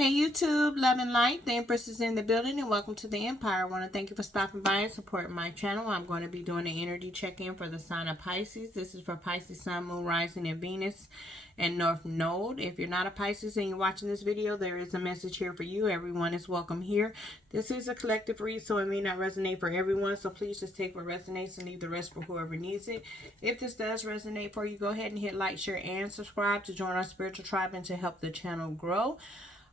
Hey YouTube, love and light. The Empress is in the building and welcome to the Empire. I want to thank you for stopping by and supporting my channel. I'm going to be doing an energy check-in for the sign of Pisces. This is for Pisces, Sun, Moon, Rising, and Venus and North Node. If you're not a Pisces and you're watching this video, there is a message here for you. Everyone is welcome here. This is a collective read, so it may not resonate for everyone. So please just take what resonates and leave the rest for whoever needs it. If this does resonate for you, go ahead and hit like, share, and subscribe to join our spiritual tribe and to help the channel grow.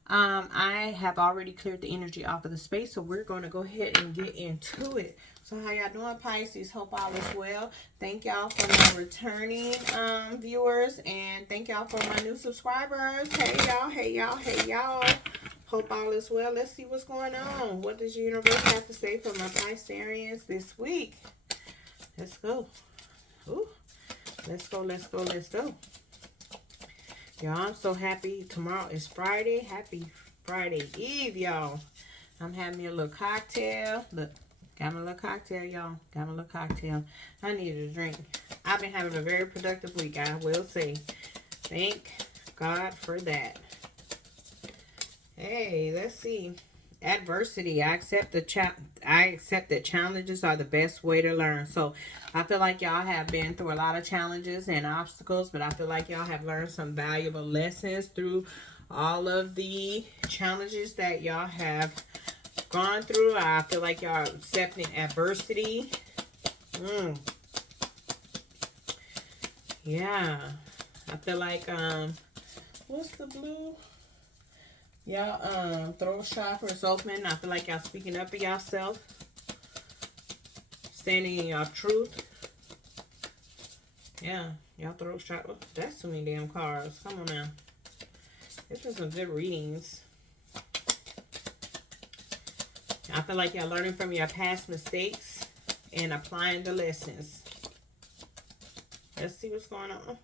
I have already cleared the energy off of the space, so we're going to go ahead and get into it. So how y'all doing, Pisces? Hope all is well. Thank y'all for my returning viewers, and thank y'all for my new subscribers. Hey y'all, hey y'all, hey y'all. Hope all is well. Let's see what's going on. What does the universe have to say for my Pisceans this week? Let's go. Ooh. Let's go, let's go, let's go. Y'all, I'm so happy. Tomorrow is Friday. Happy Friday Eve, y'all. I'm having me a little cocktail. Look, got my little cocktail, y'all. Got my little cocktail. I needed a drink. I've been having a very productive week, I will say. Thank God for that. Hey, let's see. Adversity. I accept that challenges are the best way to learn. So I feel like y'all have been through a lot of challenges and obstacles, but I feel like y'all have learned some valuable lessons through all of the challenges that y'all have gone through. I feel like y'all are accepting adversity. Yeah. I feel like what's the blue? Y'all throat chakra is open. I feel like y'all speaking up for yourself. Standing in your truth. Yeah, y'all throat chakra. That's too many damn cards. Come on now. This is some good readings. I feel like y'all learning from your past mistakes and applying the lessons. Let's see what's going on.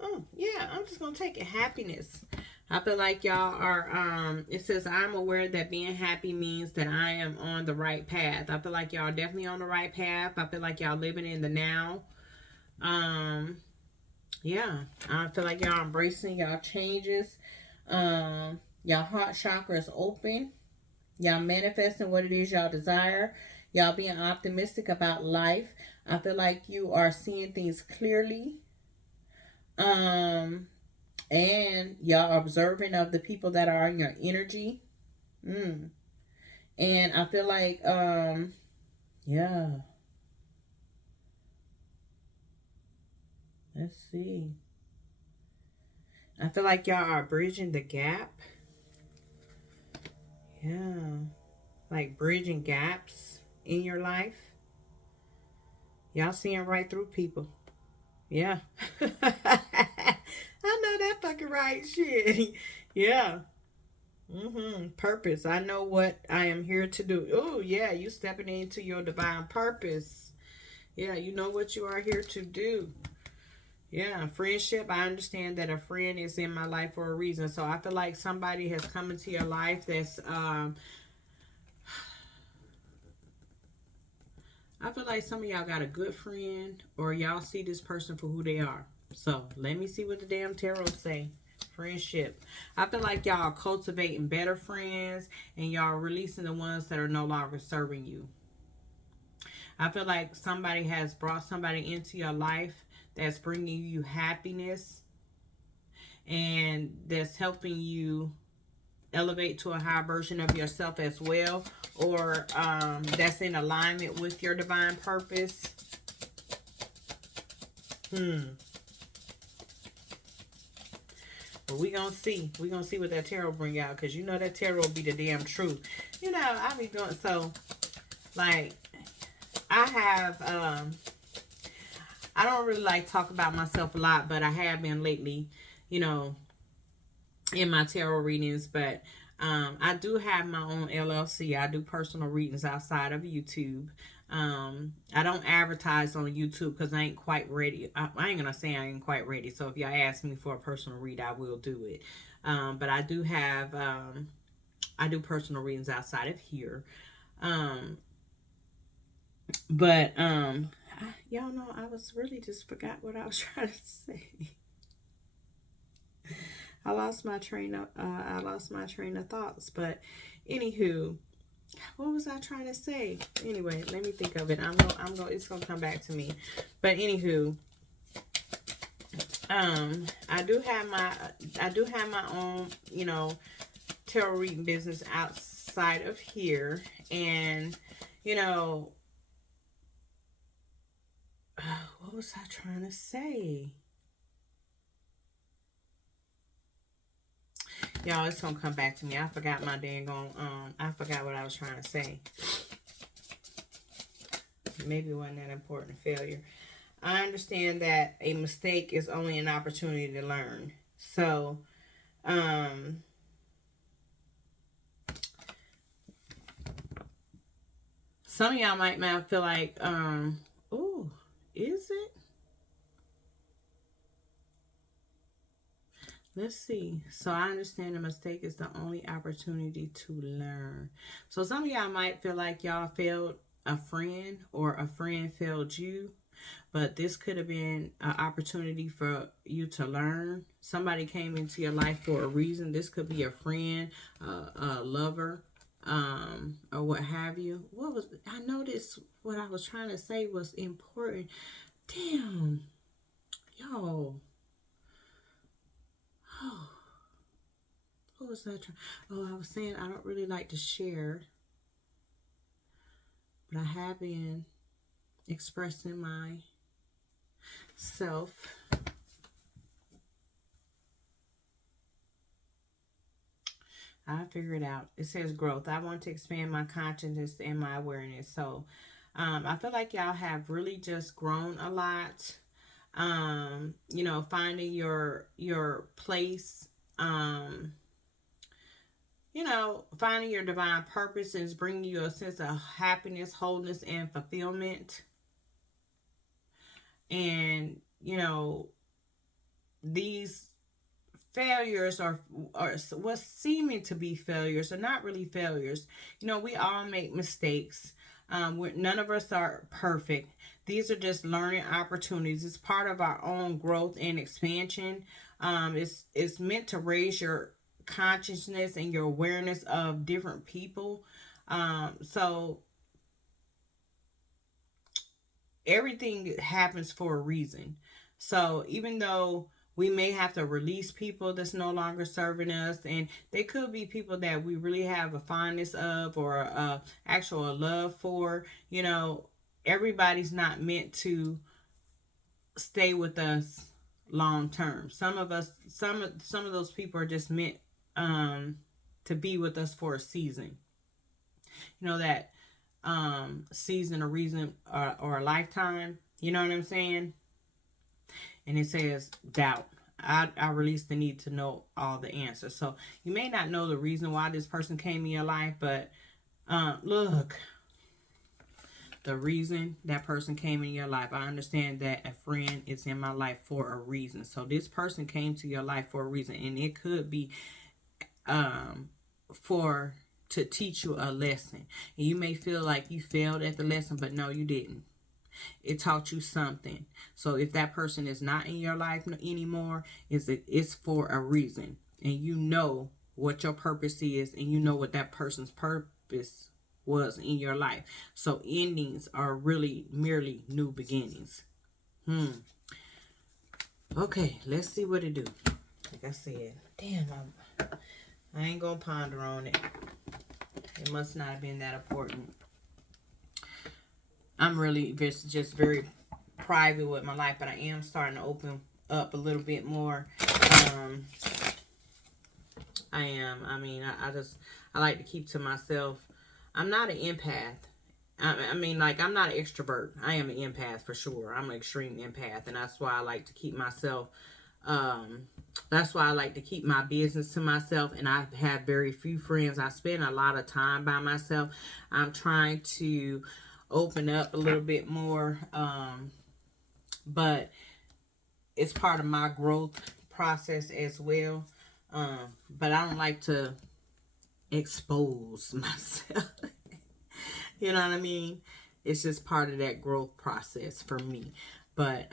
Oh, yeah, I'm just going to take it. Happiness. I feel like y'all are, it says, I'm aware that being happy means that I am on the right path. I feel like y'all are definitely on the right path. I feel like y'all living in the now. Yeah, I feel like y'all embracing y'all changes. Y'all heart chakra is open. Y'all manifesting what it is y'all desire. Y'all being optimistic about life. I feel like you are seeing things clearly. And y'all observing of the people that are in your energy. And I feel like, yeah. Let's see. I feel like y'all are bridging the gap. Yeah. Like bridging gaps in your life. Y'all seeing right through people. Yeah. I know that fucking right shit. Yeah. Purpose. I know what I am here to do. Oh, yeah. You stepping into your divine purpose. Yeah, you know what you are here to do. Yeah, friendship. I understand that a friend is in my life for a reason. So I feel like somebody has come into your life that's I feel like some of y'all got a good friend or y'all see this person for who they are. So let me see what the damn tarot say. Friendship. I feel like y'all are cultivating better friends and y'all are releasing the ones that are no longer serving you. I feel like somebody has brought somebody into your life that's bringing you happiness and that's helping you elevate to a higher version of yourself as well, or that's in alignment with your divine purpose. But we gonna see. We gonna see what that tarot bring out, because you know that tarot will be the damn truth. You know, I be doing so. Like, I have I don't really like talk about myself a lot, but I have been lately, you know, in my tarot readings. But I do have my own LLC. I do personal readings outside of YouTube. I don't advertise on YouTube because I ain't quite ready. I ain't gonna say I ain't quite ready. So if y'all ask me for a personal read, I will do it. But I do have I do personal readings outside of here. But y'all know I was really just forgot what I was trying to say. I lost my train of thoughts. But anywho, what was I trying to say? Anyway, let me think of it. It's gonna come back to me. But anywho, I do have my own, tarot reading business outside of here, and what was I trying to say? Y'all, it's gonna come back to me. I forgot my dang on, I forgot what I was trying to say. Maybe it wasn't that important. Failure. I understand that a mistake is only an opportunity to learn. So, some of y'all might not feel like, oh, is it? Let's see. So I understand a mistake is the only opportunity to learn. So some of y'all might feel like y'all failed a friend or a friend failed you. But this could have been an opportunity for you to learn. Somebody came into your life for a reason. This could be a friend, a lover, or what have you. I noticed what I was trying to say was important. Damn, y'all. Oh, what was I trying? Oh, I was saying I don't really like to share, but I have been expressing my self. I figure it out. It says growth. I want to expand my consciousness and my awareness. So I feel like y'all have really just grown a lot. Finding your place, finding your divine purpose is bringing you a sense of happiness, wholeness, and fulfillment. And, these failures or what's seeming to be failures are not really failures. We all make mistakes. None of us are perfect. These are just learning opportunities. It's part of our own growth and expansion. It's meant to raise your consciousness and your awareness of different people. So everything happens for a reason. So even though we may have to release people that's no longer serving us, and they could be people that we really have a fondness of or actual love for, everybody's not meant to stay with us long term. Some of those people are just meant to be with us for a season. That season, a reason, or a lifetime. You know what I'm saying? And it says doubt. I release the need to know all the answers. So you may not know the reason why this person came in your life, but look, the reason that person came in your life. I understand that a friend is in my life for a reason. So this person came to your life for a reason, and it could be to teach you a lesson. And you may feel like you failed at the lesson, but no, you didn't. It taught you something. So if that person is not in your life anymore, it's for a reason. And you know what your purpose is, and you know what that person's purpose was in your life. So endings are really merely new beginnings. Okay, let's see what it do. Like I said, damn, I ain't gonna ponder on it. It must not have been that important. I'm really just very private with my life, but I am starting to open up a little bit more. I am. I mean, I like to keep to myself. I'm not an empath. I'm not an extrovert. I am an empath for sure. I'm an extreme empath, and that's why I like to keep myself. That's why I like to keep my business to myself, and I have very few friends. I spend a lot of time by myself. I'm trying to open up a little bit more, but it's part of my growth process as well. But I don't like to expose myself. You know what I mean? It's just part of that growth process for me. But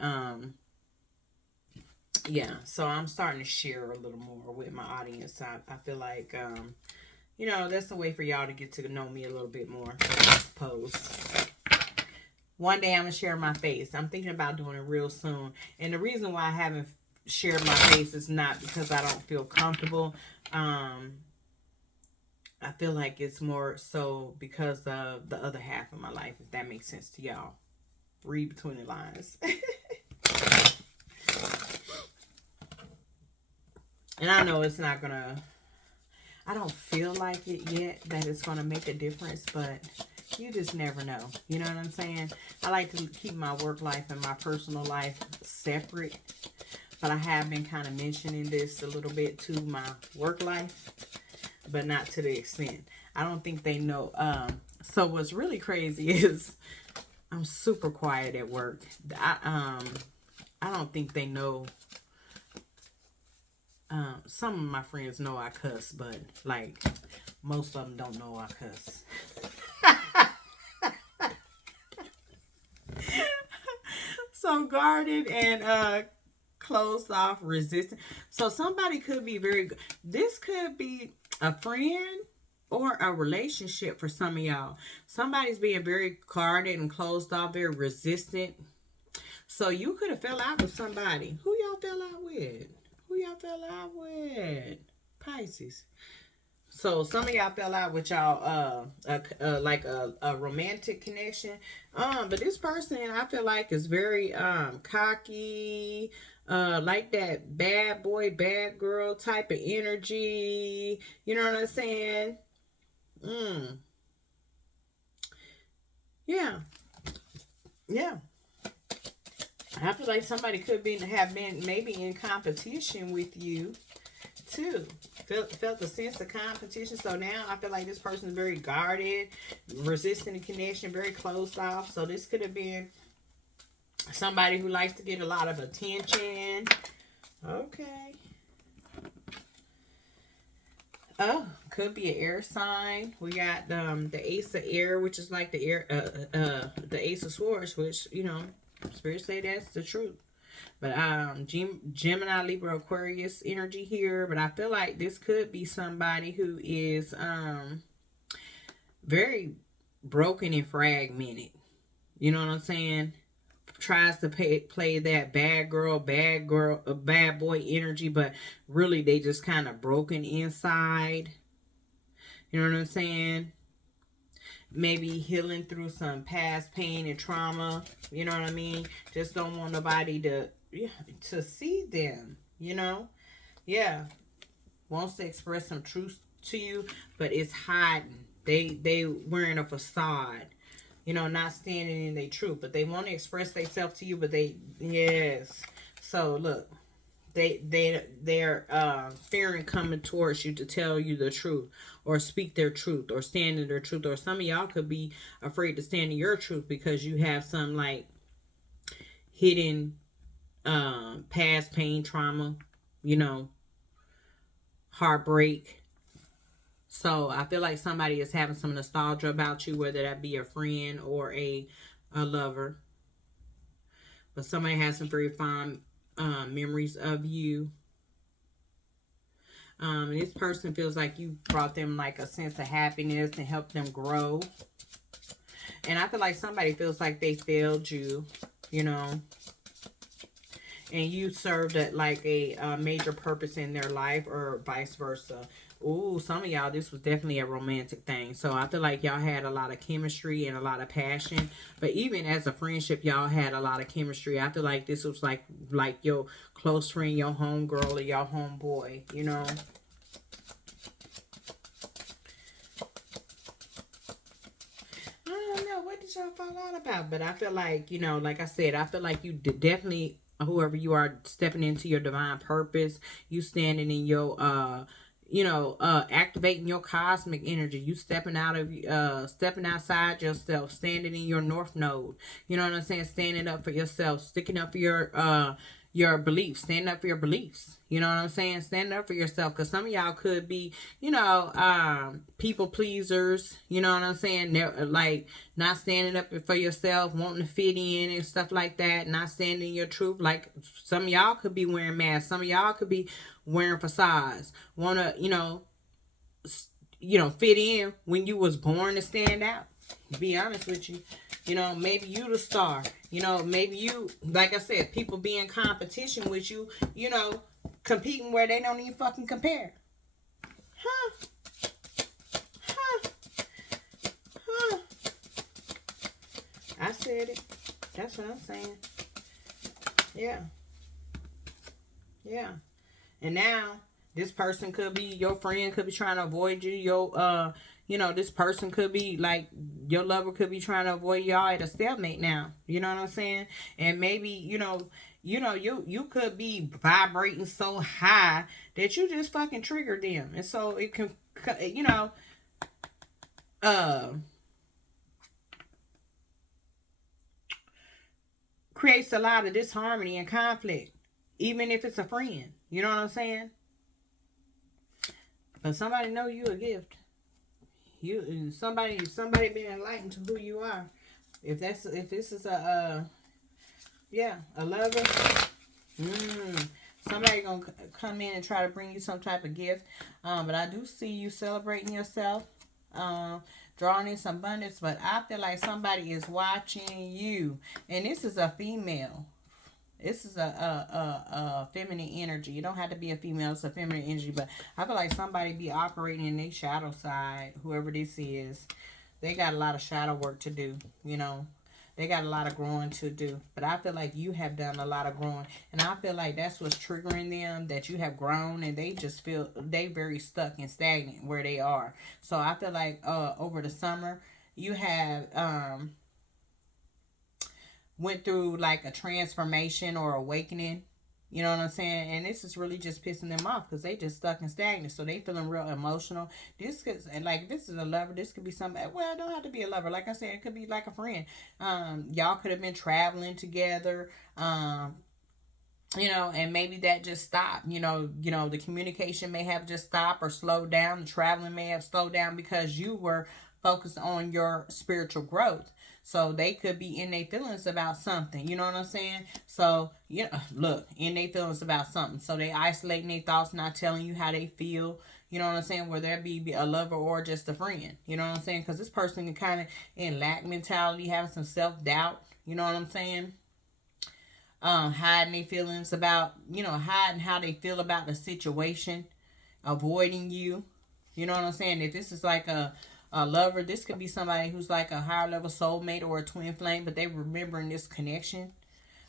yeah, so I'm starting to share a little more with my audience. I feel like, you know, that's a way for y'all to get to know me a little bit more, I suppose. One day I'm going to share my face. I'm thinking about doing it real soon. And the reason why I haven't shared my face is not because I don't feel comfortable. I feel like it's more so because of the other half of my life, if that makes sense to y'all. Read between the lines. And I know it's not going to, I don't feel like it yet that it's going to make a difference, but you just never know. You know what I'm saying? I like to keep my work life and my personal life separate, but I have been kind of mentioning this a little bit to my work life, but not to the extent. I don't think they know. So what's really crazy is I'm super quiet at work. I don't think they know. Some of my friends know I cuss, but like most of them don't know I cuss. So guarded and closed off, resistant. So somebody could be very. This could be a friend or a relationship for some of y'all. Somebody's being very guarded and closed off, very resistant. So you could have fell out with somebody. Who y'all fell out with? Who y'all fell out with? Pisces. So some of y'all fell out with y'all like a romantic connection. But this person I feel like is very cocky, like that bad boy, bad girl type of energy. You know what I'm saying? Yeah. Yeah. I feel like somebody could have been maybe in competition with you too. Felt a sense of competition. So now I feel like this person is very guarded, resisting the connection, very closed off. So this could have been somebody who likes to get a lot of attention. Okay. Oh, could be an air sign. We got the Ace of Air, which is like the Ace of Swords, which, you know, spirits say that's the truth. But Gemini, Libra, Aquarius energy here. But I feel like this could be somebody who is very broken and fragmented. You know what I'm saying? Tries to play that bad boy energy, but really they just kind of broken inside. You know what I'm saying? Maybe healing through some past pain and trauma. You know what I mean? Just don't want nobody to see them. You know? Yeah. Wants to express some truth to you, but it's hiding. They wearing a facade. You know, not standing in their truth, but they want to express themselves to you, but yes. So look, they're fearing coming towards you to tell you the truth or speak their truth or stand in their truth. Or some of y'all could be afraid to stand in your truth because you have some like hidden past pain, trauma, you know, heartbreak. So I feel like somebody is having some nostalgia about you, whether that be a friend or a lover. But somebody has some very fond memories of you. This person feels like you brought them like a sense of happiness and helped them grow. And I feel like somebody feels like they failed you, you know. And you served at like a major purpose in their life or vice versa. Ooh, some of y'all, this was definitely a romantic thing. So I feel like y'all had a lot of chemistry and a lot of passion. But even as a friendship, y'all had a lot of chemistry. I feel like this was like your close friend, your homegirl, or your homeboy, you know. I don't know. What did y'all fall out about? But I feel like, you know, like I said, I feel like you definitely, whoever you are, stepping into your divine purpose. You standing in your activating your cosmic energy. You stepping outside yourself, standing in your north node. You know what I'm saying? Standing up for yourself, sticking up for your beliefs. Stand up for your beliefs. You know what I'm saying? Stand up for yourself. Because some of y'all could be, people pleasers. You know what I'm saying? They're like not standing up for yourself, wanting to fit in and stuff like that. Not standing your truth. Like some of y'all could be wearing masks. Some of y'all could be wearing facades. Want to, fit in when you was born to stand out. To be honest with you, maybe you the star. Maybe you, like I said, people be in competition with you. Competing where they don't even fucking compare. Huh? Huh? Huh? I said it. That's what I'm saying. Yeah. Yeah. And now this person could be your friend, could be trying to avoid you. This person could be like your lover could be trying to avoid y'all at a stalemate now. You know what I'm saying? And maybe, you could be vibrating so high that you just fucking trigger them. And so it can, creates a lot of disharmony and conflict, even if it's a friend. You know what I'm saying? But somebody know you a gift. Somebody being enlightened to who you are. If this is a lover, somebody gonna come in and try to bring you some type of gift. But I do see you celebrating yourself, drawing in some abundance. But I feel like somebody is watching you, and this is a female. This is a feminine energy. You don't have to be a female. It's a feminine energy. But I feel like somebody be operating in their shadow side. Whoever this is. They got a lot of shadow work to do. They got a lot of growing to do. But I feel like you have done a lot of growing. And I feel like that's what's triggering them. That you have grown. And they just feel they very stuck and stagnant where they are. So I feel like over the summer. You have... went through like a transformation or awakening, you know what I'm saying? And this is really just pissing them off because they just stuck and stagnant. So they feeling real emotional. This could, like, this is a lover. This could be somebody. Well, it don't have to be a lover. Like I said, it could be like a friend. Y'all could have been traveling together. And maybe that just stopped. The communication may have just stopped or slowed down. The traveling may have slowed down because you were focused on your spiritual growth. So they could be in their feelings about something. You know what I'm saying? So, look, in their feelings about something. So they isolating their thoughts, not telling you how they feel. You know what I'm saying? Whether that be a lover or just a friend. You know what I'm saying? Because this person can kind of in lack mentality, having some self-doubt. You know what I'm saying? Hiding their feelings about, hiding how they feel about the situation. Avoiding you. You know what I'm saying? If this is like a lover, this could be somebody who's like a higher level soulmate or a twin flame, but they remembering this connection.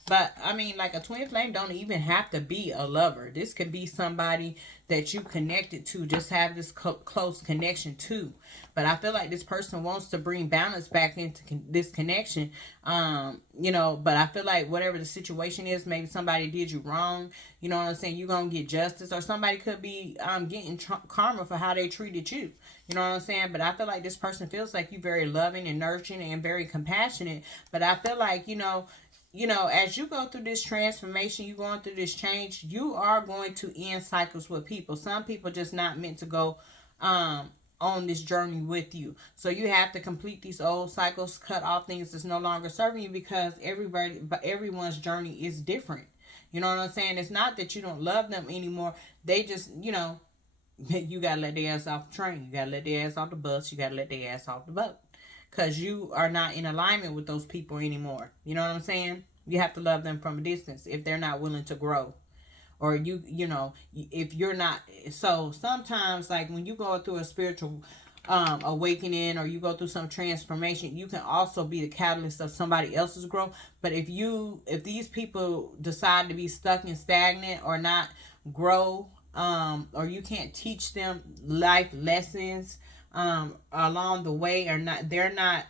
But I mean, like a twin flame don't even have to be a lover. This could be somebody that you connected to, just have this close connection to. But I feel like this person wants to bring balance back into this connection. But I feel like whatever the situation is, maybe somebody did you wrong. You know what I'm saying? You're going to get justice, or somebody could be getting karma for how they treated you. You know what I'm saying? But I feel like this person feels like you're very loving and nurturing and very compassionate. But I feel like, as you go through this transformation, you going through this change, you are going to end cycles with people. Some people just not meant to go on this journey with you. So you have to complete these old cycles, cut off things that's no longer serving you, because everyone's journey is different. You know what I'm saying? It's not that you don't love them anymore. They just, you gotta let their ass off the train. You gotta let their ass off the bus. You gotta let their ass off the boat. Because you are not in alignment with those people anymore. You know what I'm saying? You have to love them from a distance if they're not willing to grow. Or if you're not. So sometimes, like when you go through a spiritual awakening, or you go through some transformation, you can also be the catalyst of somebody else's growth. But if these people decide to be stuck and stagnant or not grow, or you can't teach them life lessons along the way, or they're not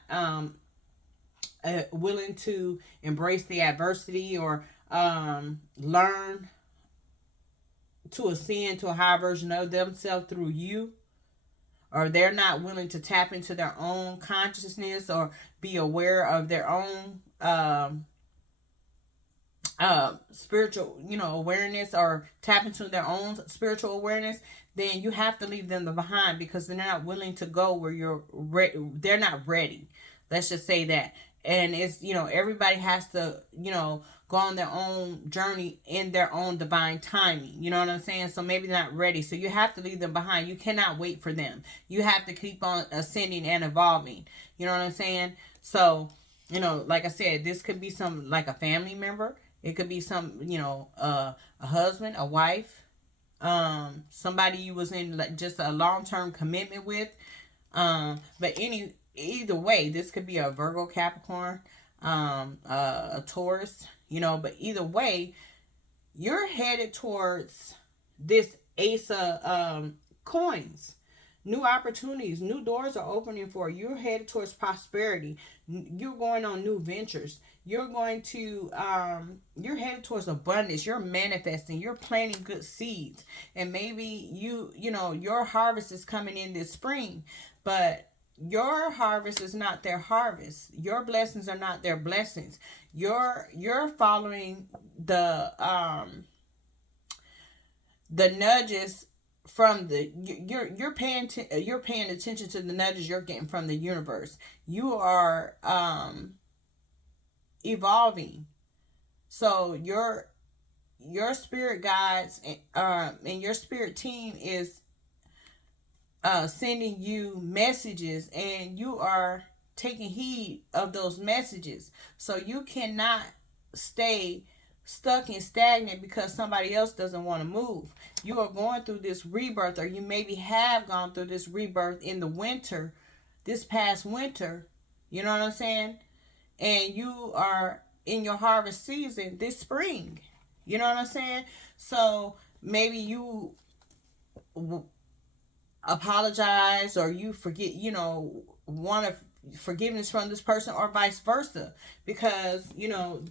willing to embrace the adversity, or learn to ascend to a higher version of themselves through you, or they're not willing to tap into their own consciousness or be aware of their own spiritual, awareness, or tap into their own spiritual awareness, then you have to leave them behind because they're not willing to go where they're not ready. Let's just say that. And it's, everybody has to, go on their own journey in their own divine timing. You know what I'm saying? So maybe they're not ready. So you have to leave them behind. You cannot wait for them. You have to keep on ascending and evolving. You know what I'm saying? So, like I said, this could be like a family member. It could be some, a husband, a wife, somebody you was in like just a long-term commitment with. But either way, this could be a Virgo, Capricorn, a Taurus, but either way, you're headed towards this Ace of coins. New opportunities, new doors are opening for you. You're headed towards prosperity. You're going on new ventures. You're going to, you're headed towards abundance. You're manifesting. You're planting good seeds. And maybe your harvest is coming in this spring, but your harvest is not their harvest. Your blessings are not their blessings. You're following the nudges from you're paying attention to the nudges you're getting from the universe. You are evolving. So your spirit guides and your spirit team is sending you messages, and you are taking heed of those messages. So you cannot stay stuck and stagnant because somebody else doesn't want to move. You are going through this rebirth, or you maybe have gone through this rebirth in the winter, this past winter. You know what I'm saying? And you are in your harvest season this spring. You know what I'm saying? So maybe you apologize, or you forget, want forgiveness from this person, or vice versa, because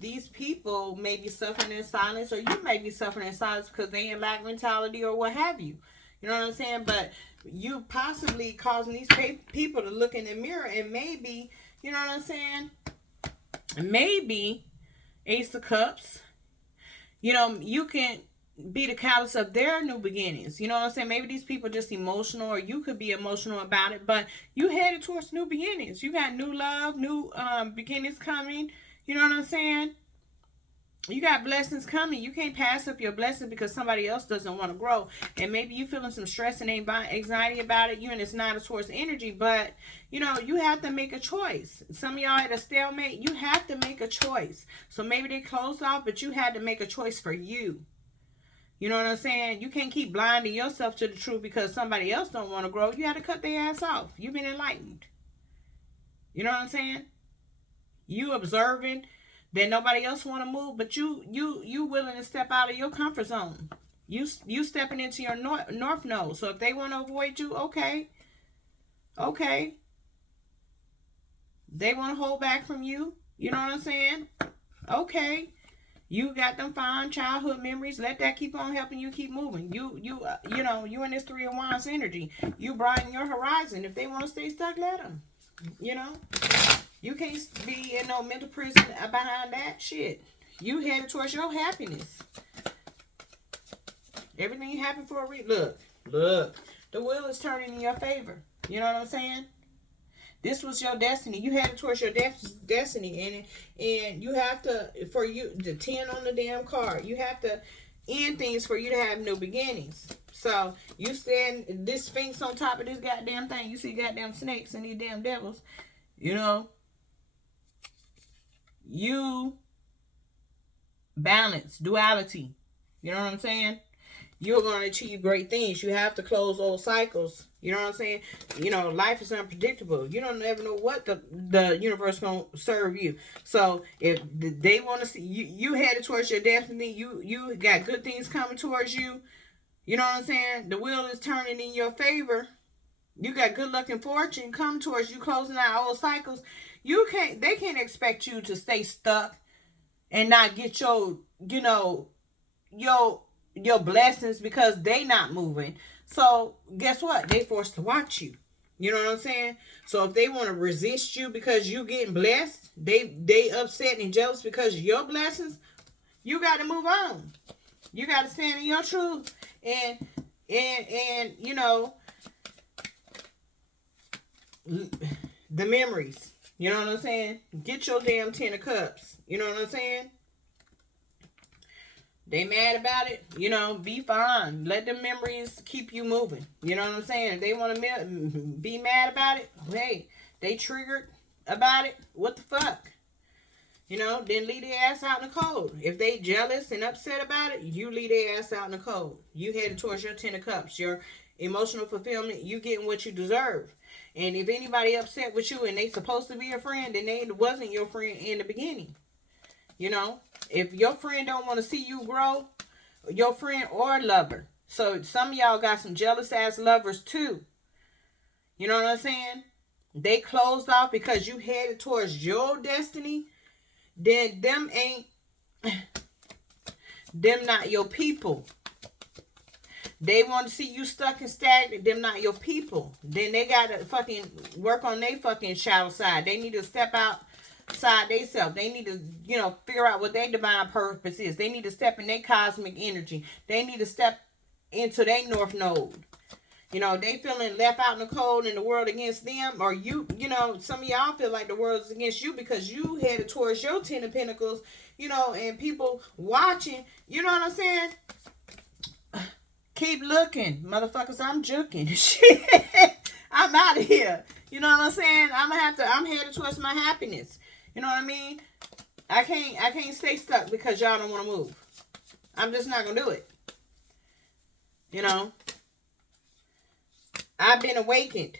these people may be suffering in silence, or you may be suffering in silence because they in lack mentality or what have you. You know what I'm saying? But you possibly causing these people to look in the mirror, and maybe, you know what I'm saying, maybe Ace of Cups, you can be the catalyst of their new beginnings. You know what I'm saying? Maybe these people just emotional, or you could be emotional about it, but you headed towards new beginnings. You got new love, new beginnings coming. You know what I'm saying? You got blessings coming. You can't pass up your blessings because somebody else doesn't want to grow. And maybe you feeling some stress and anxiety about it. You and it's not a source energy, but you have to make a choice. Some of y'all at a stalemate. You have to make a choice. So maybe they closed off, but you had to make a choice for you. You know what I'm saying? You can't keep blinding yourself to the truth because somebody else don't want to grow. You had to cut their ass off. You've been enlightened. You know what I'm saying? You observing that nobody else want to move, but you willing to step out of your comfort zone. You stepping into your north node. So if they want to avoid you, okay. They want to hold back from you. You know what I'm saying? Okay. You got them fine childhood memories. Let that keep on helping you keep moving. You in this Three of Wands energy. You brighten your horizon. If they want to stay stuck, let them. You can't be in no mental prison behind that shit. You headed towards your happiness. Everything happened for a reason. Look. The wheel is turning in your favor. You know what I'm saying? This was your destiny. You headed towards your destiny, and you have to, for you, the 10 on the damn card, you have to end things for you to have new beginnings. So you stand this Sphinx on top of this goddamn thing. You see goddamn snakes and these damn devils. You balance, duality. You know what I'm saying? You're going to achieve great things. You have to close old cycles. You know what I'm saying? Life is unpredictable. You don't ever know what the universe going to serve you. So if they want to see you headed towards your destiny, you got good things coming towards you. You know what I'm saying? The wheel is turning in your favor. You got good luck and fortune come towards you, closing out old cycles. They can't expect you to stay stuck and not get your blessings because they not moving. So guess what? They forced to watch you. You know what I'm saying? So if they want to resist you because you getting blessed, they upset and jealous because your blessings, You got to move on. You got to stand in your truth and you know, the memories. You know what I'm saying? Get your damn 10 of cups. You know what I'm saying? They mad about it, you know, be fine. Let the memories keep you moving. You know what I'm saying? If they want to be mad about it, hey, they triggered about it. What the fuck? You know, then leave their ass out in the cold. If they jealous and upset about it, you leave their ass out in the cold. You headed towards your 10 of cups. Your emotional fulfillment, you getting what you deserve. And if anybody upset with you and they supposed to be your friend, then they wasn't your friend in the beginning. You know, if your friend don't want to see you grow, your friend or lover. So some of y'all got some jealous ass lovers too. You know what I'm saying? They closed off because you headed towards your destiny. Then them not your people. They want to see you stuck and stagnant. Them not your people. Then they got to fucking work on their fucking shadow side. They need to step outside themselves. They need to, you know, figure out what their divine purpose is. They need to step in their cosmic energy. They need to step into their north node. You know, they feeling left out in the cold and the world against them. Or you know, some of y'all feel like the world is against you because you headed towards your 10 of Pentacles, you know, and people watching. You know what I'm saying? Keep looking, motherfuckers. I'm juking. Shit. I'm out of here. You know what I'm saying? I'm headed towards my happiness. You know what I mean? I can't stay stuck because y'all don't want to move. I'm just not gonna do it. You know? I've been awakened.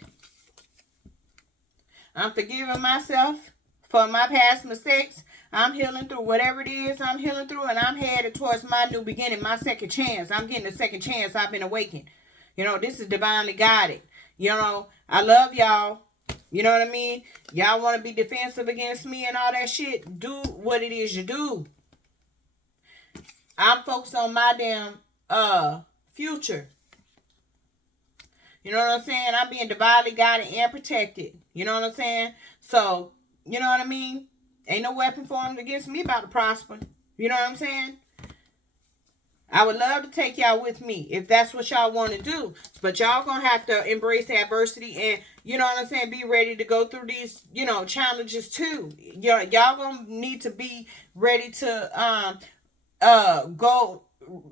I'm forgiving myself for my past mistakes. I'm healing through whatever it is I'm healing through, and I'm headed towards my new beginning, my second chance. I'm getting a second chance. I've been awakened. You know, this is divinely guided. You know, I love y'all. You know what I mean? Y'all want to be defensive against me and all that shit? Do what it is you do. I'm focused on my damn future. You know what I'm saying? I'm being divinely guided and protected. You know what I'm saying? So, you know what I mean? Ain't no weapon formed against me about to prosper. You know what I'm saying? I would love to take y'all with me if that's what y'all want to do. But y'all gonna have to embrace adversity and, you know what I'm saying, be ready to go through these, you know, challenges too. Y'all gonna need to be ready to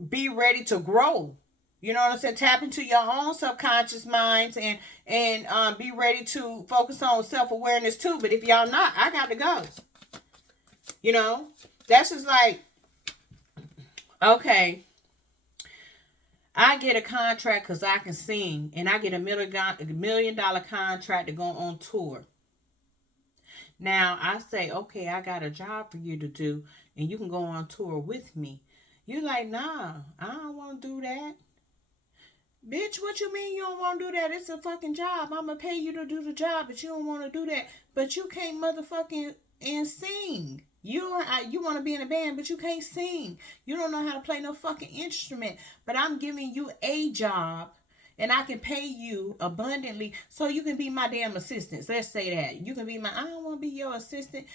be ready to grow. You know what I'm saying? Tap into your own subconscious minds and be ready to focus on self-awareness too. But if y'all not, I got to go. You know? That's just like, okay, I get a contract because I can sing, and I get $1 million contract to go on tour. Now, I say, okay, I got a job for you to do, and you can go on tour with me. You're like, nah, I don't want to do that. Bitch, what you mean you don't want to do that? It's a fucking job. I'm going to pay you to do the job, but you don't want to do that. But you can't motherfucking and sing. You want to be in a band, but you can't sing. You don't know how to play no fucking instrument. But I'm giving you a job, and I can pay you abundantly so you can be my damn assistant. Let's say that. You can be I don't want to be your assistant.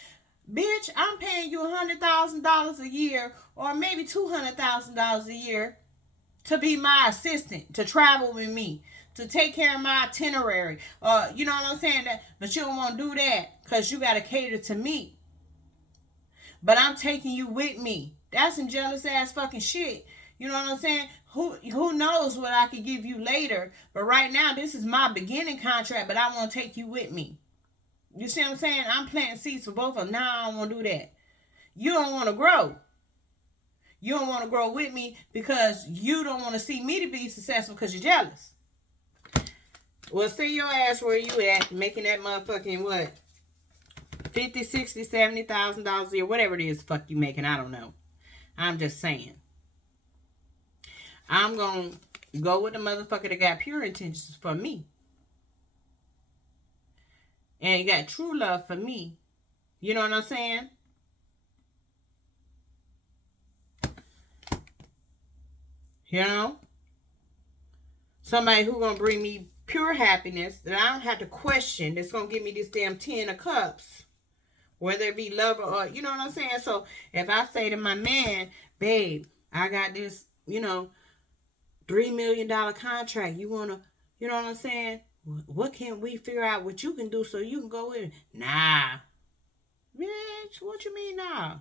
Bitch, I'm paying you $100,000 a year or maybe $200,000 a year to be my assistant, to travel with me, to take care of my itinerary. You know what I'm saying? But you don't want to do that because you got to cater to me. But I'm taking you with me. That's some jealous ass fucking shit. You know what I'm saying? Who knows what I could give you later. But right now, this is my beginning contract, but I want to take you with me. You see what I'm saying? I'm planting seeds for both of them. Now I don't want to do that. You don't want to grow. You don't want to grow with me because you don't want to see me to be successful because you're jealous. Well, see your ass where you at, making that motherfucking what? $50,000, $60,000, $70,000 a year, whatever it is the fuck you making, I don't know. I'm just saying. I'm going to go with the motherfucker that got pure intentions for me. And you got true love for me. You know what I'm saying? You know? Somebody who gonna bring me pure happiness that I don't have to question, that's gonna give me this damn 10 of cups. whether it be love or, you know what I'm saying? So if I say to my man, babe, I got this, $3 million contract. You want to, you know what I'm saying? What can we figure out what you can do so you can go in? Nah. Bitch, what you mean nah?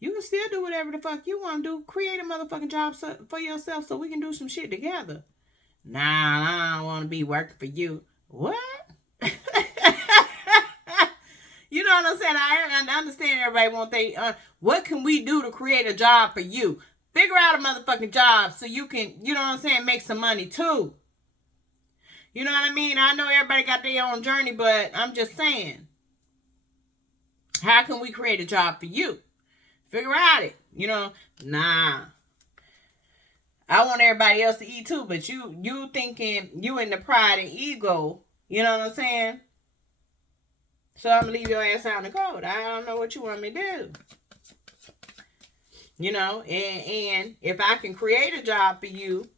You can still do whatever the fuck you want to do. Create a motherfucking job for yourself so we can do some shit together. Nah, I don't want to be working for you. What? You know what I'm saying? I understand everybody want what can we do to create a job for you? Figure out a motherfucking job so you can, you know what I'm saying, make some money too. You know what I mean? I know everybody got their own journey, but I'm just saying. How can we create a job for you? Figure out it. Nah. I want everybody else to eat too, but you thinking you in the pride and ego, you know what I'm saying? So I'm gonna leave your ass out in the cold. I don't know what you want me to do. And if I can create a job for you,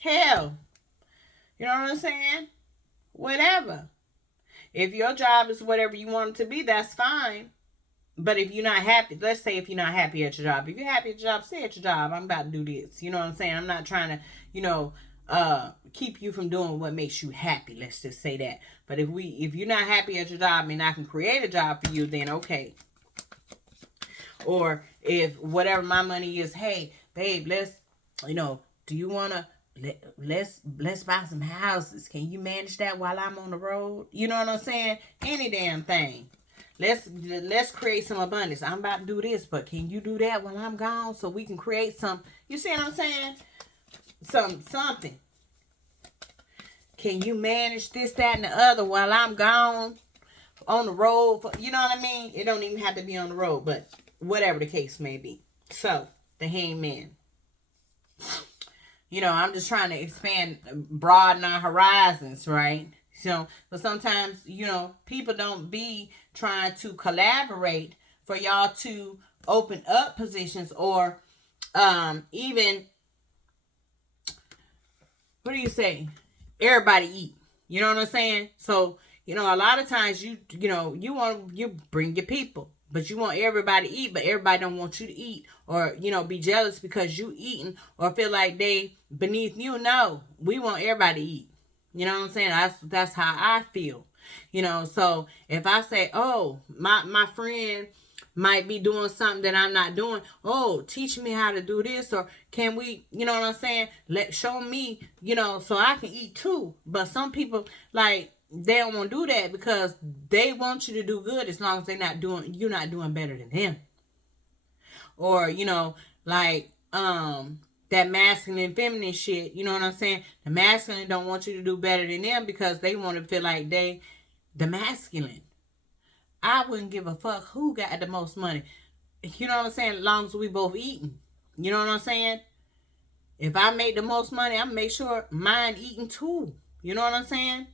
hell, you know what I'm saying? Whatever. If your job is whatever you want it to be, that's fine. But if you're not happy, let's say if you're not happy at your job. If you're happy at your job, stay at your job. I'm about to do this. You know what I'm saying? I'm not trying to, keep you from doing what makes you happy. Let's just say that. But if you're not happy at your job and I can create a job for you, then okay. Or if whatever my money is, hey, babe, let's, do you want to, let's buy some houses. Can you manage that while I'm on the road? You know what I'm saying? Any damn thing. Let's create some abundance. I'm about to do this, but can you do that while I'm gone so we can create some, you see what I'm saying? Something. Can you manage this, that, and the other while I'm gone on the road? You know what I mean? It don't even have to be on the road, but whatever the case may be. So, the hangman. I'm just trying to expand, broaden our horizons, right? But sometimes, people don't be trying to collaborate for y'all to open up positions or even, what do you say? Everybody eat. You know what I'm saying? So, a lot of times you bring your people, but you want everybody to eat, but everybody don't want you to eat or, be jealous because you eating or feel like they beneath you. No, we want everybody to eat. You know what I'm saying? That's how I feel. So if I say, oh, my friend might be doing something that I'm not doing. Oh, teach me how to do this, or can we, you know what I'm saying? Show me, so I can eat too. But some people they don't want to do that because they want you to do good as long as you're not doing better than them. Or, that masculine and feminine shit, you know what I'm saying? The masculine don't want you to do better than them because they want to feel like the masculine. I wouldn't give a fuck who got the most money. You know what I'm saying? As long as we both eating. You know what I'm saying? If I make the most money, I'm make sure mine eating too. You know what I'm saying?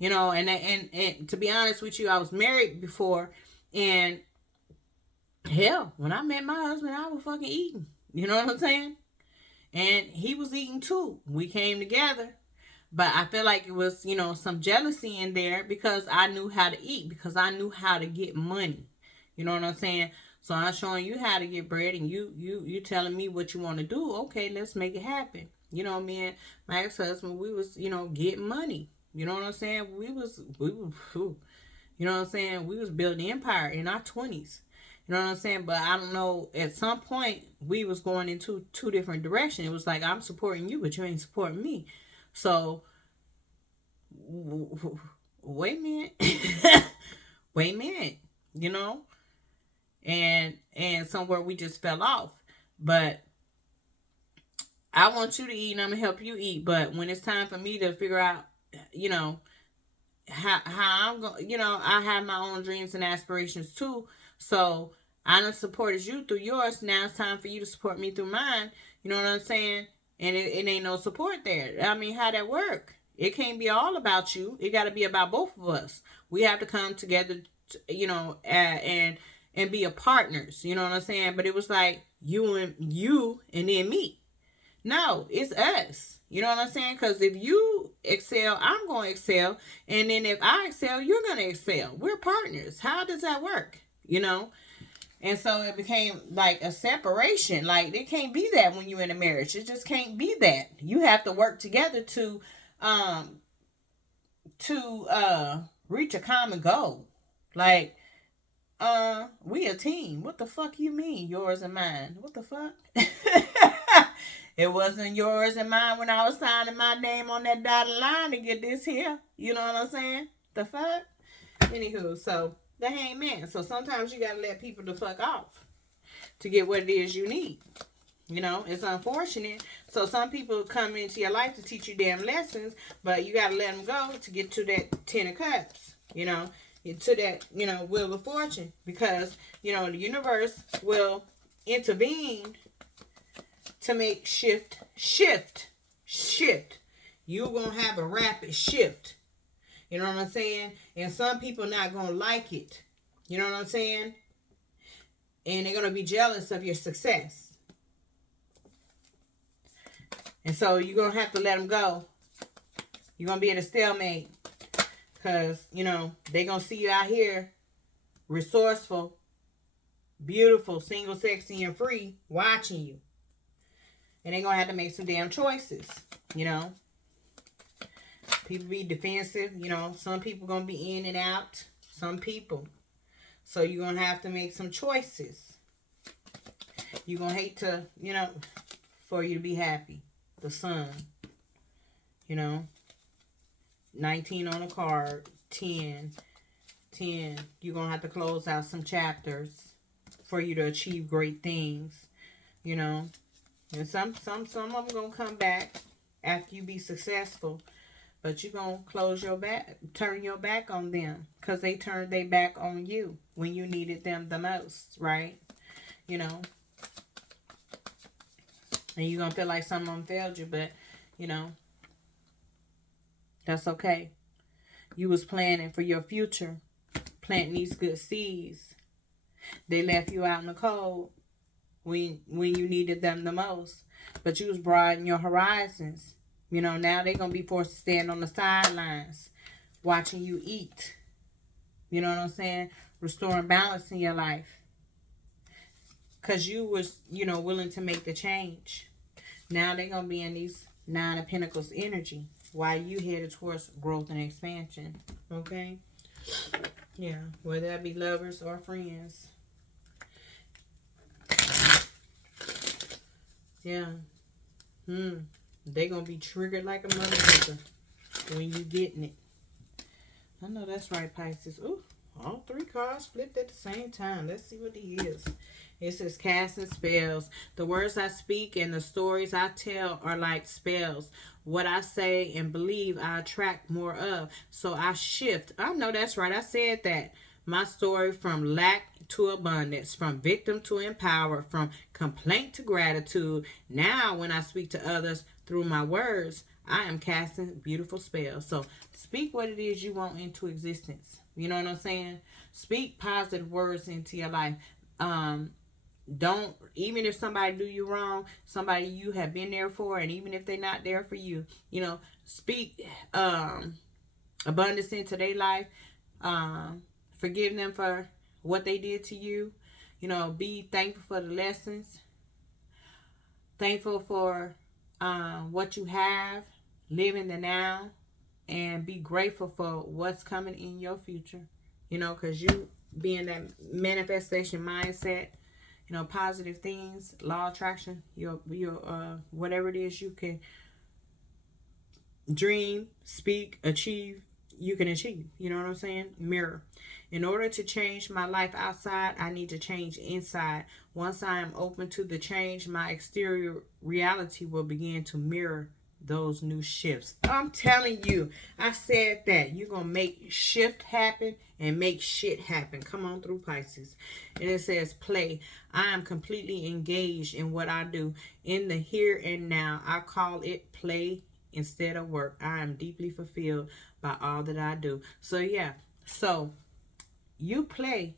And to be honest with you, I was married before, and hell, when I met my husband, I was fucking eating. You know what I'm saying? And he was eating too. We came together. But I feel like it was, some jealousy in there because I knew how to eat, because I knew how to get money. You know what I'm saying? So I'm showing you how to get bread, and you telling me what you want to do. Okay, let's make it happen. Me and my ex-husband, we was, getting money. You know what I'm saying? We you know what I'm saying? We was building empire in our 20s. You know what I'm saying? But I don't know, at some point, we was going into two different directions. It was like, I'm supporting you, but you ain't supporting me. So, wait a minute, and somewhere we just fell off. But I want you to eat and I'm going to help you eat. But when it's time for me to figure out, how I'm going, I have my own dreams and aspirations too. So I done supported you through yours. Now it's time for you to support me through mine. You know what I'm saying? And it ain't no support there. I mean, how that work? It can't be all about you. It got to be about both of us. We have to come together, and be a partners. You know what I'm saying? But it was like you and then me. No, it's us. You know what I'm saying? Because if you excel, I'm going to excel. And then if I excel, you're going to excel. We're partners. How does that work? You know? And so it became like a separation. Like, it can't be that when you're in a marriage. It just can't be that. You have to work together um to reach a common goal. Like, we a team. What the fuck you mean? Yours and mine. What the fuck? It wasn't yours and mine when I was signing my name on that dotted line to get this here. You know what I'm saying? The fuck? Anywho, so that ain't meant. So sometimes you gotta let people the fuck off to get what it is you need. You know, it's unfortunate. So some people come into your life to teach you damn lessons, but you gotta let them go to get to that 10 of cups. You know, to that, you know, wheel of fortune, because, you know, the universe will intervene to make shift. You're gonna have a rapid shift. You know what I'm saying? And some people not gonna like it. You know what I'm saying? And they're gonna be jealous of your success. And so you're gonna have to let them go. You're gonna be at a stalemate. Because, you know, they're going to see you out here resourceful, beautiful, single, sexy, and free, watching you. And they're going to have to make some damn choices, you know. People be defensive, you know. Some people going to be in and out. Some people. So you're going to have to make some choices. You're going to hate to, you know, for you to be happy. The sun, you know. 19 on a card, 10. You're going to have to close out some chapters for you to achieve great things, you know. And some of them going to come back after you be successful. But you're going to close your back, turn your back on them, because they turned their back on you when you needed them the most, right? You know. And you're going to feel like some of them failed you, but, you know, that's okay. You was planning for your future, planting these good seeds. They left you out in the cold when you needed them the most. But you was broadening your horizons. You know, now they're going to be forced to stand on the sidelines watching you eat. You know what I'm saying? Restoring balance in your life. Because you was, you know, willing to make the change. Now they're going to be in these 9 of Pentacles energy while you headed towards growth and expansion. Okay? Yeah. Whether that be lovers or friends. Yeah. They gonna be triggered like a motherfucker when you getting it. I know that's right, Pisces. Ooh, all 3 cards flipped at the same time. Let's see what he is. It says casting spells. The words I speak and the stories I tell are like spells. What I say and believe, I attract more of. So I shift. I know that's right. I said that. My story from lack to abundance, from victim to empowered, from complaint to gratitude. Now when I speak to others through my words, I am casting beautiful spells. So speak what it is you want into existence. You know what I'm saying? Speak positive words into your life. Don't, even if somebody do you wrong, somebody you have been there for, and even if they're not there for you, you know, speak abundance into their life. Forgive them for what they did to you. You know, be thankful for the lessons. Thankful for what you have. Live in the now. And be grateful for what's coming in your future. You know, because you be in that manifestation mindset. You know, positive things, law of attraction, your whatever it is you can dream, speak, achieve, you can achieve. You know what I'm saying? Mirror. In order to change my life outside, I need to change inside. Once I am open to the change, my exterior reality will begin to mirror those new shifts. I'm telling you, I said that. You're going to make shift happen and make shit happen. Come on through, Pisces. And it says play. I am completely engaged in what I do. In the here and now, I call it play instead of work. I am deeply fulfilled by all that I do. So yeah, so you play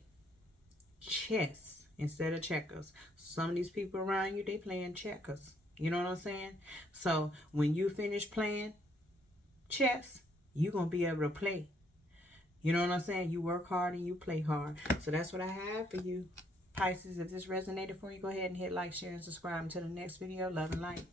chess instead of checkers. Some of these people around you, they playing checkers. You know what I'm saying? So when you finish playing chess, you're going to be able to play. You know what I'm saying? You work hard and you play hard. So that's what I have for you, Pisces. If this resonated for you, go ahead and hit like, share, and subscribe. Until the next video, love and light.